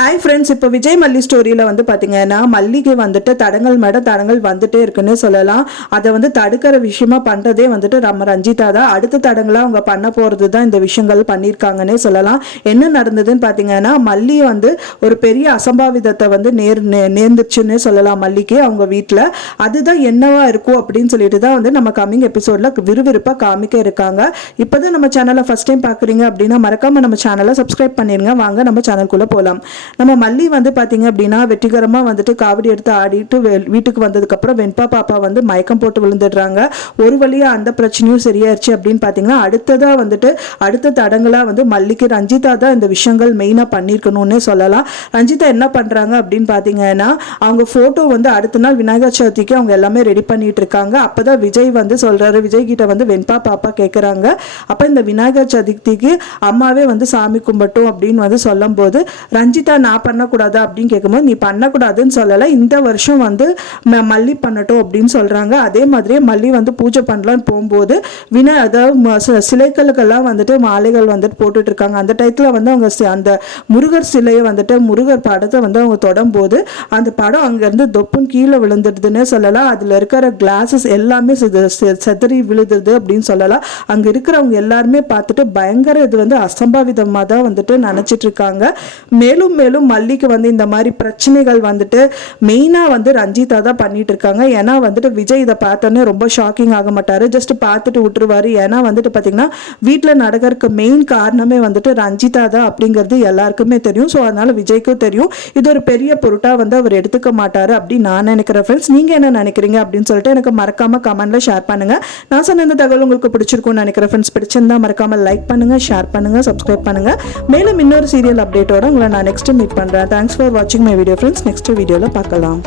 Hi friends, இப்போ விஜய் மல்லி ஸ்டோரியில் வந்து பார்த்தீங்கன்னா மல்லிகை வந்துட்டு தடங்கள் மேட தடங்கள் வந்துட்டே இருக்குன்னு சொல்லலாம். அதை வந்து தடுக்கிற விஷயமா பண்ணுறதே வந்துட்டு நம்ம ரஞ்சிதா தான். அடுத்த தடங்களாக அவங்க பண்ண போகிறது தான் இந்த விஷயங்கள் பண்ணியிருக்காங்கன்னே சொல்லலாம். என்ன நடந்ததுன்னு பார்த்தீங்கன்னா மல்லி வந்து ஒரு பெரிய அசம்பாவிதத்தை வந்து நேர்ந்துச்சுன்னே சொல்லலாம் மல்லிக்கு அவங்க வீட்டில். அதுதான் என்னவா இருக்கும் அப்படின்னு சொல்லிட்டு தான் வந்து நம்ம கம்மிங் எபிசோடில் விறுவிறுப்பாக காமிக்க இருக்காங்க. இப்போ தான் நம்ம சேனலை ஃபஸ்ட் டைம் பார்க்குறீங்க அப்படின்னா மறக்காமல் நம்ம சேனலை சப்ஸ்கிரைப் பண்ணிடுங்க. வாங்க நம்ம சேனலுக்குள்ளே போகலாம். நம்ம மல்லி வந்து பார்த்தீங்க அப்படின்னா வெற்றிகரமாக வந்துட்டு காவடி எடுத்து ஆடிட்டு வீட்டுக்கு வந்ததுக்கப்புறம் வெண்பா பாப்பா வந்து மயக்கம் போட்டு விழுந்துடுறாங்க. ஒரு வழியாக அந்த பிரச்சனையும் சரியாயிருச்சு அப்படின்னு பார்த்தீங்கன்னா அடுத்ததாக வந்துட்டு அடுத்த தடங்களாக வந்து மல்லிக்கு ரஞ்சிதா தான் இந்த விஷயங்கள் மெயினாக பண்ணியிருக்கணும்னு சொல்லலாம். ரஞ்சிதா என்ன பண்ணுறாங்க அப்படின்னு பார்த்தீங்கன்னா அவங்க ஃபோட்டோ வந்து அடுத்த நாள் விநாயகர் சதுர்த்திக்கு அவங்க எல்லாமே ரெடி பண்ணிட்டு இருக்காங்க. அப்போ தான் விஜய் வந்து சொல்கிறாரு, விஜய் கிட்ட வந்து வெண்பா பாப்பா கேட்குறாங்க. அப்போ இந்த விநாயகர் சதுர்த்திக்கு அம்மாவே வந்து சாமி கும்பிட்டோம் அப்படின்னு வந்து சொல்லும் போது ரஞ்சிதா நான் பண்ணக்கூடாது அப்படின்னு கேட்கும்போது நீ பண்ணக்கூடாதுன்னு சொல்லலை, இந்த வருஷம் வந்து மல்லி பண்ணட்டும் அப்படின்னு சொல்கிறாங்க. அதே மாதிரியே மல்லி வந்து பூஜை பண்ணலான்னு போகும்போது அதாவது சிலைகளுக்கெல்லாம் வந்துட்டு மாலைகள் வந்துட்டு போட்டுட்டு இருக்காங்க. அந்த டயத்தில் வந்து அவங்க அந்த முருகர் சிலையை வந்துட்டு முருகர் படத்தை வந்து அவங்க தொடும்போது அந்த படம் அங்கேருந்து தொப்புன்னு கீழே விழுந்துடுதுன்னே சொல்லலாம். அதில் இருக்கிற கிளாஸஸ் எல்லாமே செதறி விழுதுது அப்படின்னு சொல்லலாம். அங்கே இருக்கிறவங்க எல்லாருமே பார்த்துட்டு பயங்கர இது வந்து அசம்பாவிதமாக தான் வந்துட்டு நினச்சிட்டு இருக்காங்க. மேலும் மேலும் மல்லிக்கு வந்து இந்த மாதிரி பிரச்சனைகள் வந்துட்டு மெயினாக வந்து ரஞ்சிதா தான் பண்ணிட்டு இருக்காங்க. ஏன்னா வந்துட்டு விஜய் இதை பார்த்தோன்னே ரொம்ப ஷாக்கிங் ஆக மாட்டாரு, ஜஸ்ட் பார்த்துட்டு விட்டுருவாரு. ஏன்னா வந்துட்டு பார்த்தீங்கன்னா வீட்டில் நடக்கிறதுக்கு மெயின் காரணமே வந்துட்டு ரஞ்சிதா தான் அப்படிங்கிறது எல்லாருக்குமே தெரியும். ஸோ அதனால விஜய்க்கும் தெரியும். இது ஒரு பெரிய பொருட்டாக வந்து அவர் எடுத்துக்க மாட்டாரு அப்படின்னு நான் நினைக்கிறேன். ஃப்ரெண்ட்ஸ், நீங்கள் என்ன நினைக்கிறீங்க அப்படின்னு சொல்லிட்டு எனக்கு மறக்காம கமெண்ட்ல ஷேர் பண்ணுங்க. நான் சொன்ன இந்த தகவல் உங்களுக்கு பிடிச்சிருக்கும்னு நினைக்கிறேன். ஃப்ரெண்ட்ஸ், பிடிச்சிருந்தா மறக்காம லைக் பண்ணுங்க, ஷேர் பண்ணுங்க, சப்ஸ்கிரைப் பண்ணுங்க. மேலும் இன்னொரு சீரியல் அப்டேட்டோட உங்களை நான் நெக்ஸ்ட் மீட் பண்ணுறேன். தேங்க்ஸ் ஃபார் வாட்சிங் மை வீடியோ ஃப்ரெண்ட்ஸ். நெக்ஸ்ட் வீடியோவில் பார்க்கலாம்.